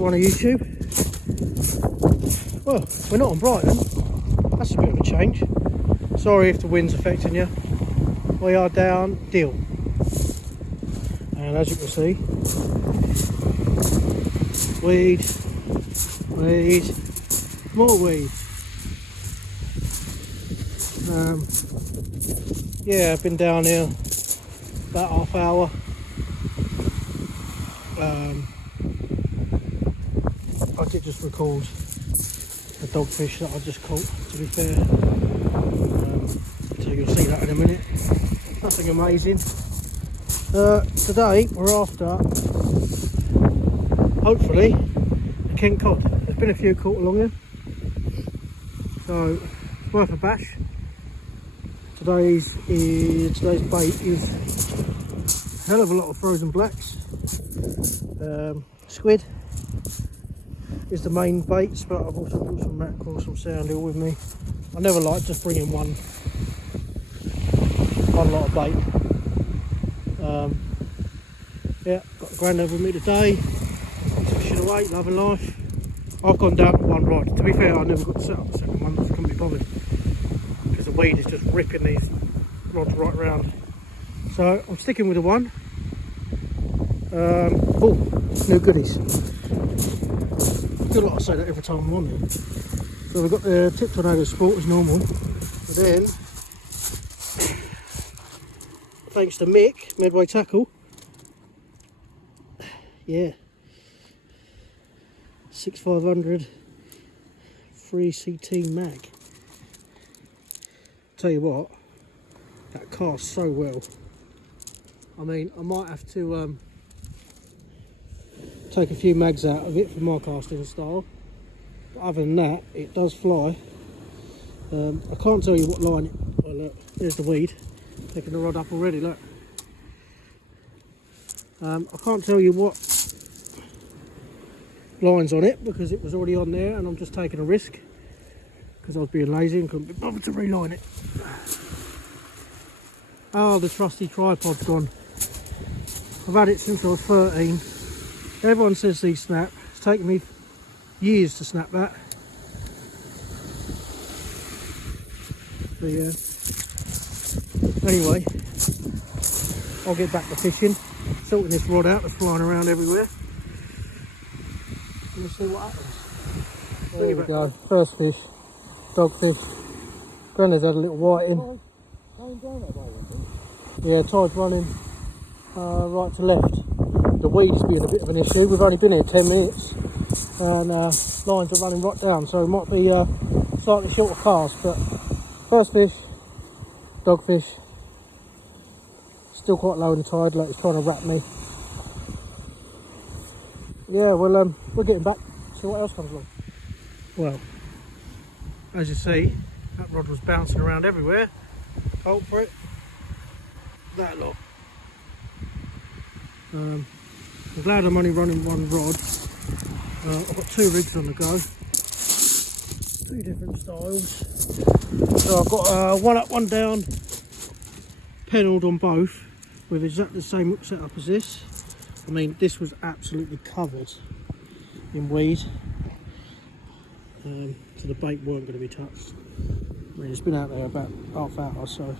everyone on YouTube. Well, we're not on Brighton. That's a bit of a change. Sorry if the wind's affecting you. We are down Deal. And as you can see, weed, more weed. Yeah, I've been down here about half hour. I did just record a dogfish that I just caught, to be fair. So you'll see that in a minute. Nothing amazing. Today we're after, hopefully, a king cod. There's been a few caught along here, so it's worth a bash. Today's bait is a hell of a lot of frozen blacks. Squid is the main baits, but I've also got some mackerel, some soundeel with me. I never like just bringing one lot of bait. Yeah, got a grandad with me today, fishing away, loving life. I've gone down to one rod. To be fair, I never got to set up the second one because I couldn't be bothered, because the weed is just ripping these rods right round. So I'm sticking with the one. Oh, new goodies. I feel like I say that every time I'm on here. So we've got the Tip Tornado Sport as normal, but then thanks to Mick, Medway Tackle, yeah, 6500 free CT mag. Tell you what, that casts so well. I mean, I might have to take a few mags out of it for my casting style, but other than that, it does fly. I can't tell you what line it, oh look, there's the weed picking the rod up already, look. I can't tell you what line's on it because it was already on there, and I'm just taking a risk because I was being lazy and couldn't be bothered to reline it. Oh, the trusty tripod's gone. I've had it since I was 13. Everyone says these snap. It's taken me years to snap that. So yeah. Anyway, I'll get back to fishing, sorting this rod out that's flying around everywhere. We'll see what happens. There we go. First fish, dogfish. Grandad's had a little whiting. Yeah, tide's running right to left. The weed's being a bit of an issue. We've only been here 10 minutes and lines are running right down, so it might be a slightly shorter cast, but first fish, dogfish. Still quite low in the tide, like it's trying to wrap me. Yeah, well, we're getting back. See what else comes along. Well, as you see, that rod was bouncing around everywhere. Culprit, that lot. I'm glad I'm only running one rod. I've got two rigs on the go, two different styles. So I've got one up, one down, pennelled on both, with exactly the same hook setup as this. I mean, this was absolutely covered in weed, so the bait weren't going to be touched. I mean, it's been out there about half hour, so.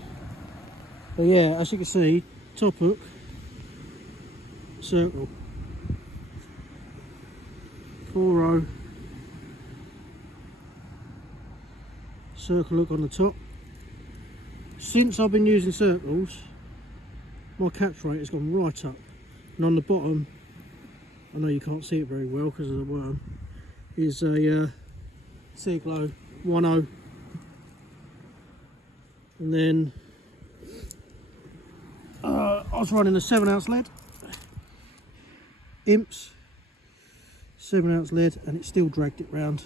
But yeah, as you can see, top hook, circle, 4-0, circle hook on the top. Since I've been using circles, my catch rate has gone right up, and on the bottom, I know you can't see it very well because of the worm, is a Siglo 1-0, and then I was running a 7-ounce lead, Imps, 7-ounce lead, and it still dragged it round.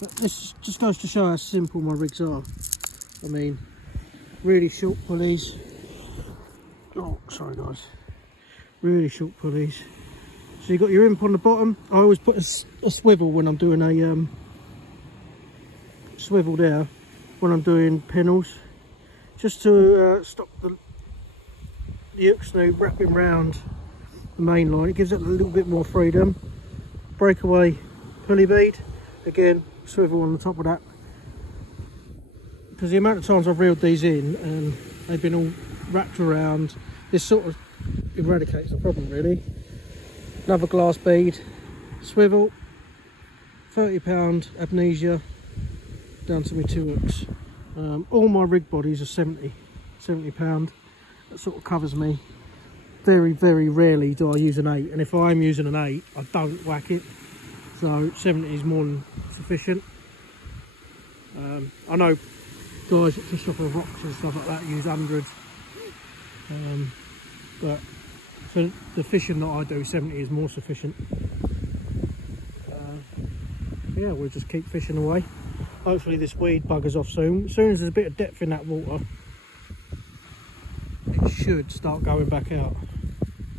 But this just goes to show how simple my rigs are. I mean, really short pulleys. Oh, sorry guys. Really short pulleys. So you've got your imp on the bottom. I always put a swivel when I'm doing a swivel there when I'm doing pennels, just to stop the hook snoot wrapping round the main line. It gives it a little bit more freedom. breakaway pulley bead. Again, swivel on the top of that. Because the amount of times I've reeled these in and they've been all wrapped around, this sort of eradicates the problem really. Another glass bead, swivel, £30 amnesia, down to my 2 hooks. All my rig bodies are £70. That sort of covers me. Very, very rarely do I use an 8, and if I am using an 8, I don't whack it. So 70 is more than sufficient. I know guys that fish off of rocks and stuff like that use hundreds, but for the fishing that I do, 70 is more sufficient. Yeah, we'll just keep fishing away. Hopefully this weed buggers off soon. As soon as there's a bit of depth in that water, it should start going back out.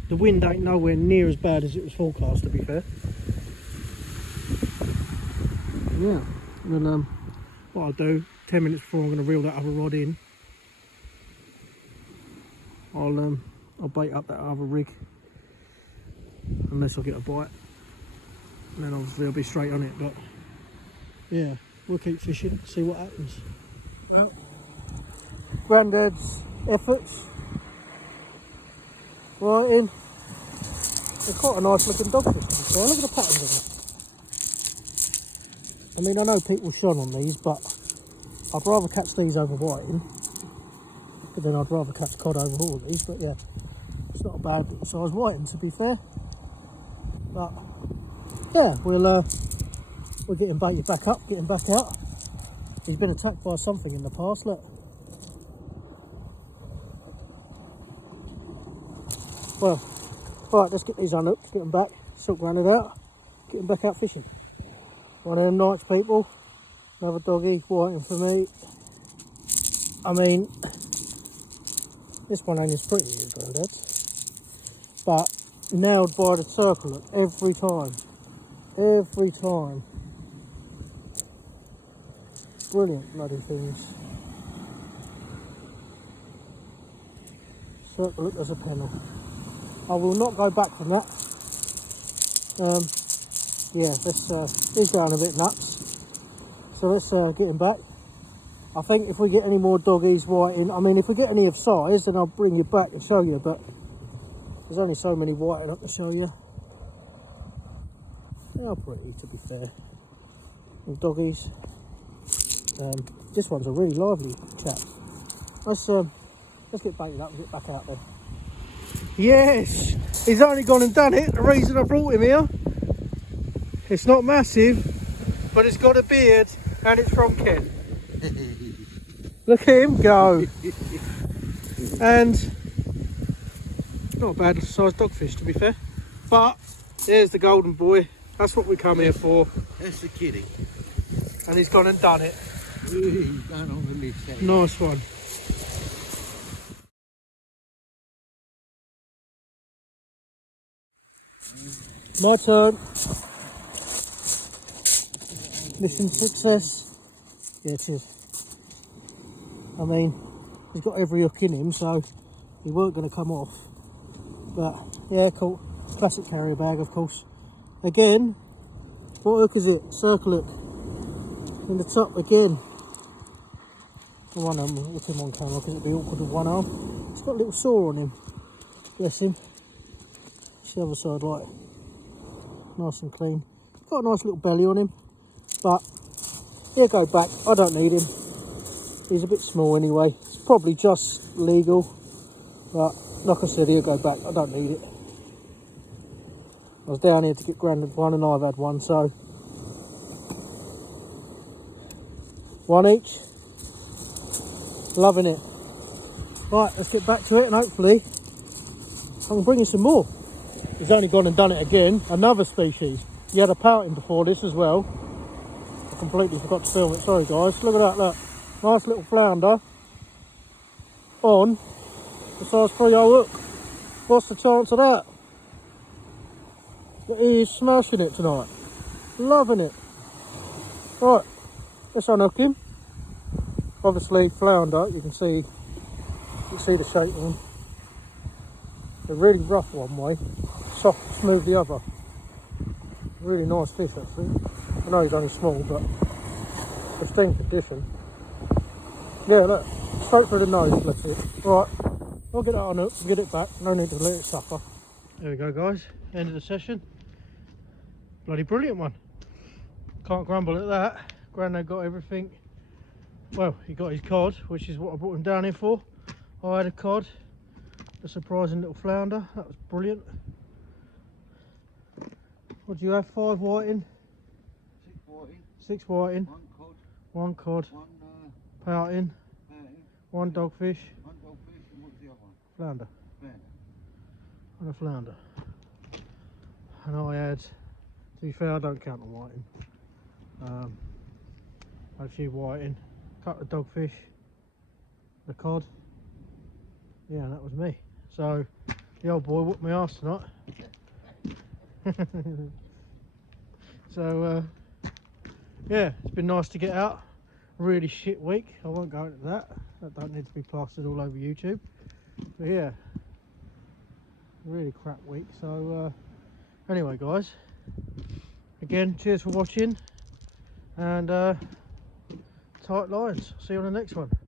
The wind ain't nowhere near as bad as it was forecast, to be fair. Yeah, and then what I'll do, 10 minutes before I'm going to reel that other rod in, I'll bait up that other rig, unless I get a bite, and then obviously I'll be straight on it. But yeah, we'll keep fishing, see what happens. Well, Grandad's efforts, right in. They're quite a nice looking dogfish. So look at the patterns of them. I mean, I know people shone on these, but I'd rather catch these over whiting, but then I'd rather catch cod over all of these. But yeah, it's not a bad size whiting, to be fair. But yeah, we're getting baited back up, getting back out. He's been attacked by something in the past, look. Well, right, let's get these unhooked, get them back, sort Grandad out, get them back out fishing. One of them nights, people. Another doggy whiting for me. I mean, this one ain't as pretty as Grandad's, but nailed by the circle hook every time. Every time. Brilliant bloody things. Circle hook as a pennel. I will not go back from that. Yeah, he's going a bit nuts. So let's get him back. I think if we get any more doggies whiting, I mean, if we get any of size, then I'll bring you back and show you, but there's only so many whiting I can show you. They're pretty, to be fair. And doggies. This one's a really lively chap. Let's get baited up and get back out there. Yes, he's only gone and done it. The reason I brought him here, it's not massive, but it's got a beard and it's from Ken. Look at him go. And not a bad sized dogfish, to be fair. But there's the golden boy. That's what we come here for. That's the kitty. And he's gone and done it. He's done on the left. Nice one. My turn. Mission success. Yeah, it is. I mean, he's got every hook in him, so he weren't going to come off. But yeah, cool. Classic carrier bag, of course. Again, what hook is it? Circle hook. In the top again. One arm, look him on camera because it'd be awkward with one arm. He's got a little sore on him. Bless him. It's the other side, like nice and clean. Got a nice little belly on him, but he'll go back. I don't need him. He's a bit small anyway. It's probably just legal, but like I said, he'll go back. I don't need it. I was down here to get Grandad one, and I've had one, so one each. Loving it. Right, let's get back to it, and hopefully I can bring you some more. He's only gone and done it again. Another species. He had a pouting before this as well. I completely forgot to film it. Sorry guys. Look at that, look. Nice little flounder on the size 3/0 hook. What's the chance of that? He's smashing it tonight. Loving it. Right, let's unhook him. Obviously flounder, you can see the shape of them. They're really rough one way, soft, smooth the other. Really nice fish actually. I know he's only small, but pristine condition. Yeah, look, straight through the nose, bless it. Right, I'll get that on hook and get it back. No need to let it suffer. There we go, guys. End of the session. Bloody brilliant one. Can't grumble at that. Grandad got everything. Well, he got his cod, which is what I brought him down here for. I had a cod, a surprising little flounder. That was brilliant. What do you have? 5 whiting? 6 whiting. 6 whiting. 1 cod. 1 cod. 1 Pouting. pouting. 1 dogfish. 1 dogfish. And what's the other one? Flounder. Flounder. And a flounder. And I had, to be fair, I don't count the whiting. I had a few whiting, a couple of dogfish, the cod. Yeah, and that was me. So the old boy whooped my arse tonight. So yeah, it's been nice to get out. Really shit week. I won't go into that. That don't need to be plastered all over YouTube. But yeah, really crap week. So anyway, guys, again, cheers for watching, and tight lines. See you on the next one.